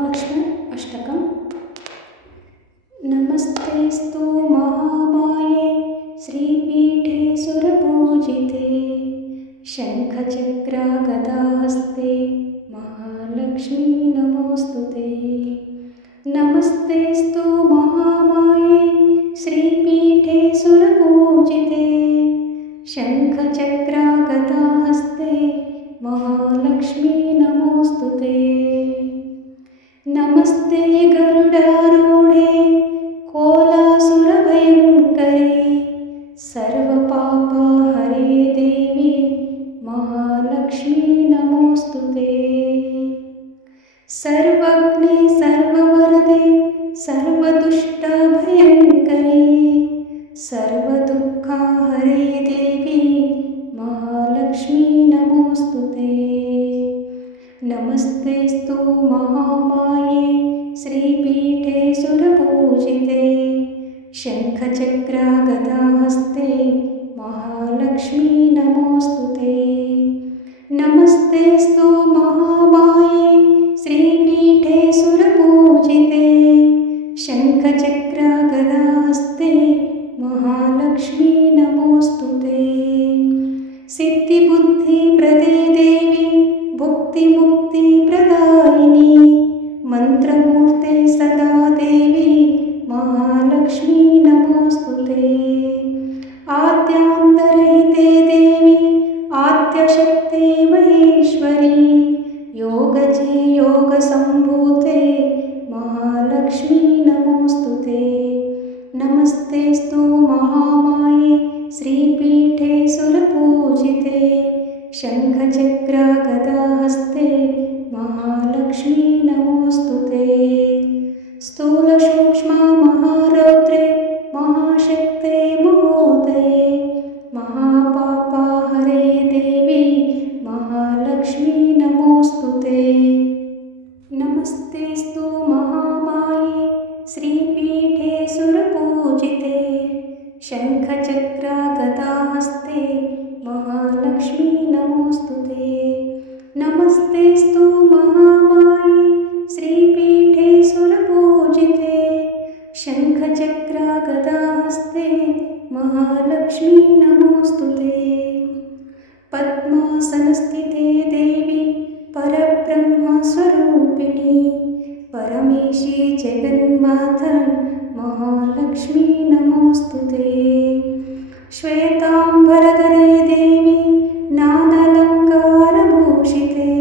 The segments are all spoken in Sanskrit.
महालक्ष्मी अष्टकम्। नमस्तेस्तु महामाये श्रीपीठे सुरपूजिते शङ्खचक्रागदाहस्ते महालक्ष्मी नमोऽस्तुते। नमस्तेस्तु महामाये श्रीपीठे सुरपूजिते शङ्खचक्रागदाहस्ते महालक्ष्मी नमोऽस्तुते। नमस्ते गरुडारूढे कोलासुरभयङ्करे सर्वपापहरे देवी महालक्ष्मी नमोऽस्तुते। सर्वज्ञे सर्ववरदे सर्वदुष्टभयङ्करे सर्वदुःखहरे देवी महालक्ष्मी नमोऽस्तुते। नमस्तेस्तु महामाये श्रीपीठे सुरपूजिते शङ्खचक्रागदाहस्ते महालक्ष्मी नमोऽस्तुते। नमस्तेस्तु महामाये श्रीपीठे सुरपूजिते शङ्खचक्रागदाहस्ते महालक्ष्मी नमोऽस्तुते। सिद्धिबुद्धिप्रदे देवी भुक्तिमुक्तिप्रदायिनी मन्त्रमूर्ते सदा देवी महालक्ष्मी नमोऽस्तुते। आद्यान्तरहिते देवी आद्यशक्ते महेश्वरी योगजे योगसम्भूते महालक्ष्मी नमोऽस्तुते। नमस्तेस्तु महामाये श्रीपीठे सुरपूजिते शङ्खचक्रागदाहस्ते महालक्ष्मी नमोऽस्तुते। स्थूलसूक्ष्ममहारौद्रे महाशक्ते महोदये महापापहरे देवी महालक्ष्मी नमोऽस्तुते। नमस्तेस्तु महामाये श्रीपीठे सुरपूजिते शङ्खचक्रागदाहस्ते महालक्ष्मी नमोऽस्तुते। नमस्तेस्तु महामाये श्रीपीठे सुरपूजिते शङ्खचक्रागदाहस्ते महालक्ष्मी नमोऽस्तुते। पद्मासनस्थिते देवी परब्रह्मस्वरूपिणी परमेशी जगन्माता महालक्ष्मी नमोऽस्तुते। श्वेताम्बरधरे देवी नानालङ्कारभूषिते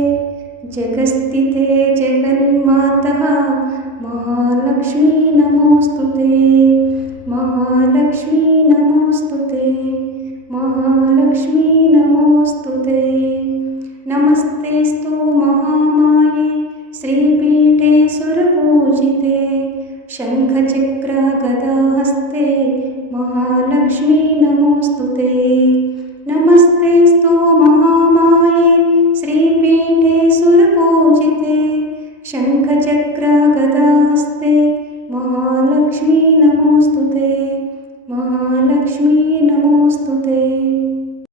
जगस्थिते जगन्माता महालक्ष्मी नमोऽस्तुते। महालक्ष्मी नमोऽस्तुते। महालक्ष्मी नमोऽस्तुते। नमस्तेस्तु महामाये श्रीपीठे सुरपूजिते शङ्खचक्रागदाहस्ते महालक्ष्मी नमोऽस्तुते। नमस्तेस्तु महामाये श्रीपीठे सुरपूजिते शङ्खचक्रागदाहस्ते महालक्ष्मी नमोऽस्तुते। महालक्ष्मी नमोऽस्तुते।